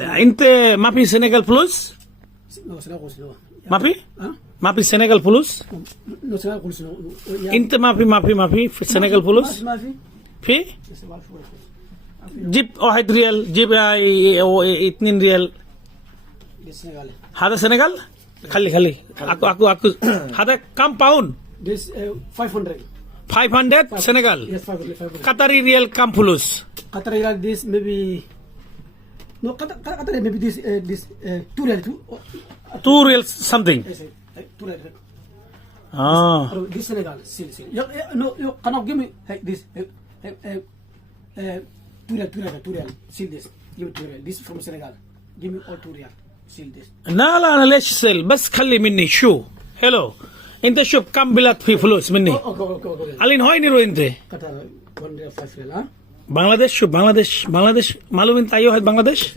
انت ما في سنغال فلوس؟ ما في؟ ما في سنغال فلوس؟ انت ما في سنغال فلوس؟ ما في في؟ جيب 1 ريال، جيب 2 ريال. السنغالي. هذا سنغال؟ خلي اكو هذا كم باوند؟ This 500. 500 سنغال. Yes, 500. قطري ريال كم فلوس؟ Qatar Iraq this maybe no Qatar maybe this 2 real 2 ريال something. yes 2 real. This Senegal still. No you cannot give me this 2 real seal this give me 2 real this from Senegal give me all 2 real seal this. لا انا ليش سل بس خلي مني شو هلو انت شوف كم بلاد في فلوس مني Okay. الين هاي نيرو انت Qatar 1 real 5 real بنغلاديش شوف بنغلاديش معلوم انت ايوه بنغلاديش huh